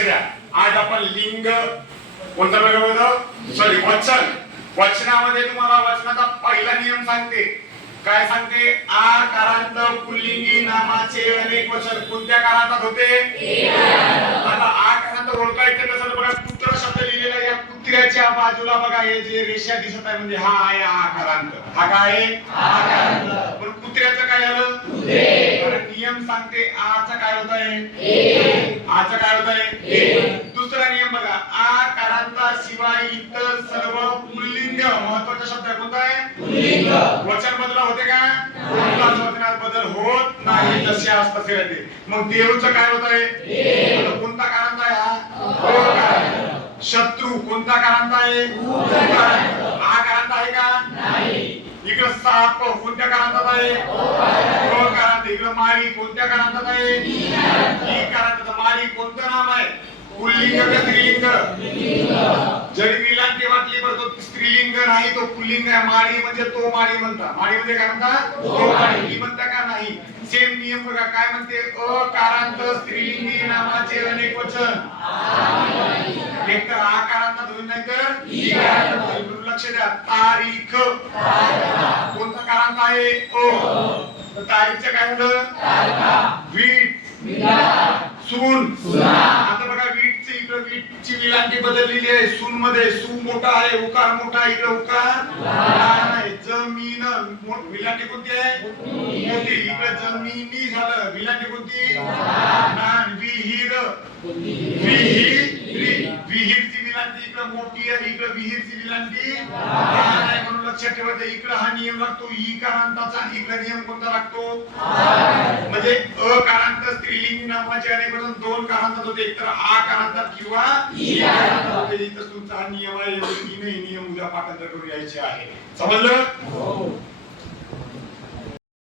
आज आपण लिंग कोणता होतं सॉरी वचन. वचनामध्ये तुम्हाला वचनाचा पहिला नियम सांगते. काय सांगते? आ कारांत पुल्लिंगी नामाचे अनेक वचन. कोणत्या कारांतात होते? आता आ कारांत ओळखायचं कसं बघा पुत्र शब्द लिहिलेला या कुत्र्याच्या बाजूला बघा हे जे रेषा दिसत आहे म्हणजे हा आहे आ कारांत हा काय आहे? पण कुत्र्याचं काय झालं नियम सांगते. आचा काय होत आहे आचा काय होत आहे दुसरा नियम बघा. आ कारांता शिवाय इतर सर्व पुल्लिंग महत्त्वाचा शब्द आहे कोणता आहे? वचन बदल होते का? वचनात बदल होत नाही जसे असतात तसे राहते मग देवचं काय होत आहे कोणता कारांता आहे? हा? कारांत. शत्रू कोणता कारांता आहे. हा कारांता आहे का? इकडं साप कोणत्या कारांतात आहे? ओ इकडं माळी कोणत्या कारांतात आहे? ही कारांतात माळी कोणतं नाम आहे? पुल्लिंग का स्त्रीलिंग? जरी विलांटी वाटली बरं तो स्त्रीलिंग नाही तो पुल्लिंग आहे. माळी म्हणजे तो माळी म्हणता. माळी म्हणजे काय म्हणता? तो माळी. ही म्हणता का नाही? सेम नियम बघा. काय म्हणते? अकारांत स्त्रीलिंगी नामाचे अनेक वचन. एकतर आकारांत नाही तर लक्ष द्या. तारीख. आहे. ओ. तर तारीखचं काय झालं? वीट. सून. आता बघा वीटचे इकडे वीटची विलांटी बदललेली आहे. सून मध्ये सू मोठा आहे उकार मोठा इकडे उकार. लहान आहे जमीन. मो- विलांटी कोणती आहे? मोठी. इकडे जमिनी झालं. विलांटी कोणती? लहान विहीर. विहीर. विहीरची विलांटी इकडे मोठी आहे इकडे विहीरची विलांटी लक्षात ठेवायचं. इकडे हा नियम लागतो ई कारांताचा इकडे नियम कोणता लागतो? म्हणजे अकारांत स्त्रीलिंग नावाचे अनेक वचन दोन कारांतात होते. एकतर आ कारांतात किंवा तुमचा हा नियम आहे. नियम उद्या पाठांतर करून यायचे आहे. समजलं? हो.